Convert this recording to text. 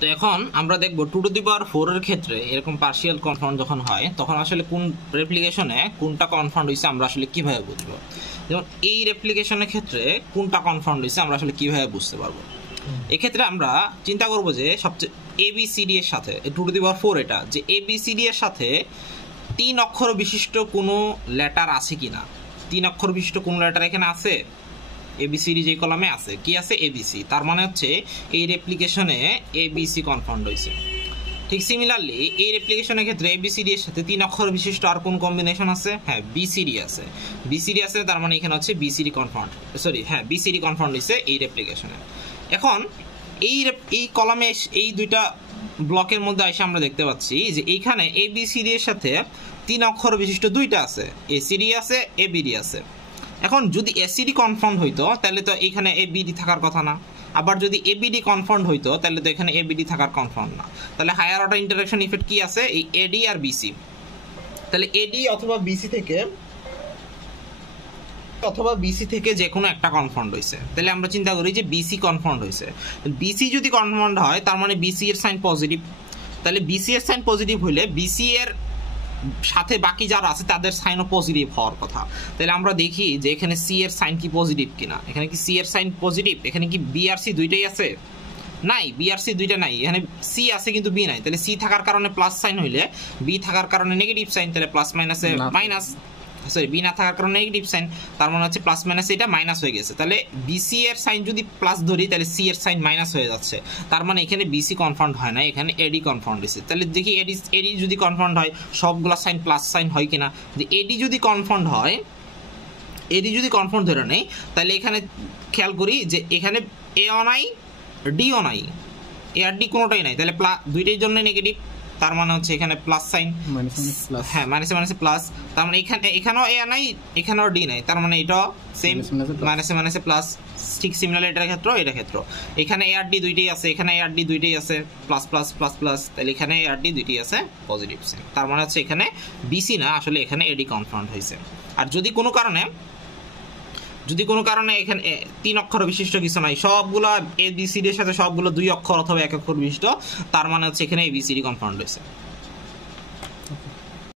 তো এখন আমরা দেখব 2^4 এর ক্ষেত্রে এরকম পার্শিয়াল কনফাউন্ড যখন হয় তখন আসলে কোন রেপ্লিকেশনে কোনটা কনফাউন্ড হয়েছে আমরা আসলে কিভাবে বুঝবো। যেমন এই রেপ্লিকেশনের ক্ষেত্রে কোনটা কনফাউন্ড হয়েছে আমরা আসলে কিভাবে বুঝতে পারবো। এক্ষেত্রে আমরা চিন্তা করবো যে সবচেয়ে ABCD এর সাথে 2^4 এটা যে ABCD এর সাথে 3 অক্ষর বিশিষ্ট কোনো লেটার আছে কিনা। 3 অক্ষর বিশিষ্ট কোন লেটার এখানে আছে? ABCD যে কলামে আছে কি আছে? ABC। তার মানে হচ্ছে এই রেপ্লিকেশনে ABC কনফাউন্ড হয়েছে। ঠিক সিমিলারলি এই রেপ্লিকেশনের ক্ষেত্রে ABCD এর সাথে 3 অক্ষর বিশিষ্ট আর কোন কম্বিনেশন আছে? হ্যাঁ, BCD আছে। BCD আছে, তার মানে এখানে হচ্ছে BCD কনফাউন্ড, BCD কনফাউন্ড হয়েছে এই রেপ্লিকেশনে। এখন এই কলামে এই দুইটা ব্লকের মধ্যে এসে আমরা দেখতে পাচ্ছি যে এইখানে ABCD এর সাথে 3 অক্ষর বিশিষ্ট দুইটা আছে, ACD আছে, ABD আছে। এখন যদি ACD কনফাউন্ড হইতো তাহলে তো এখানে ABD থাকার কথা না, আবার যদি ABD কনফাউন্ড হইতো তাহলে তো এখানে ABD থাকার কনফাউন্ড না। তাহলে হায়ার অর্ডার ইন্টারাকশন ইফেক্ট কি আছে? এই AD আর BC। তাহলে AD অথবা BC থেকে যে কোনো একটা কনফাউন্ড হয়েছে। তাহলে আমরা চিন্তা করি যে BC কনফাউন্ড হয়েছে। BC যদি কনফাউন্ড হয় তার মানে BC এর সাইন পজিটিভ। তাহলে BC এর সাইন পজিটিভ হইলে BC এর সাথে বাকি যারা আছে তাদের সাইনও পজিটিভ হওয়ার কথা। তাহলে আমরা দেখি যে এখানে C এর সাইন কি পজিটিভ কিনা। এখানে কি C এর সাইন পজিটিভ? এখানে কি B আর C দুইটাই আছে? নাই, B আর C দুইটা নাই। এখানে C আছে কিন্তু B নাই। তাহলে C থাকার কারণে প্লাস সাইন হইলে B থাকার কারণে নেগেটিভ সাইন, তাহলে প্লাস মাইনাসে মাইনাস, সরি B না থাকার কারণে নেগেটিভ সাইন, তার মানে হচ্ছে প্লাস মাইনাস এটা মাইনাস হয়ে গেছে। তাহলে BC এর সাইন যদি প্লাস ধরি তাহলে C এর সাইন মাইনাস হয়ে যাচ্ছে। তার মানে এখানে BC কনফাউন্ড হয় না, এখানে AD কনফাউন্ড হয়েছে। তাহলে দেখি AD যদি কনফাউন্ড হয় সবগুলা সাইন প্লাস সাইন হয় কিনা। যে AD যদি কনফাউন্ড হয়, AD যদি কনফাউন্ড ধরে নেই তাহলে এখানে খেয়াল করি যে এখানে AO নাই, DO নাই, A আর D কোনোটাই নাই। তাহলে দুইটার জন্য নেগেটিভ, তার মানে হচ্ছে এখানে প্লাস সাইন, হ্যাঁ মাইনাসে মাইনাসে প্লাস। তার মানে এখানেও A নাই, এখানেও D নাই, তার মানে এটা সেম মাইনাসে মাইনাসে প্লাস। ঠিক সিমিলারলি এটার ক্ষেত্র এখানে A আর D দুইটাই আছে, এখানে A আর D দুইটাই আছে, প্লাস প্লাস প্লাস প্লাস। তাহলে এখানে A আর D দুইটাই আছে পজিটিভ সাইন। তার মানে হচ্ছে এখানে BC না, আসলে এখানে AD কনফাউন্ড হয়েছে। আর যদি কোনো কারণে এখানে 3 অক্ষর বিশিষ্ট কিছু নাই, সবগুলো ABCD এর সাথে সবগুলো 2 অক্ষর অথবা 1 অক্ষর বিশিষ্ট, তার মানে হচ্ছে এখানে ABCD কনফাউন্ড হয়েছে।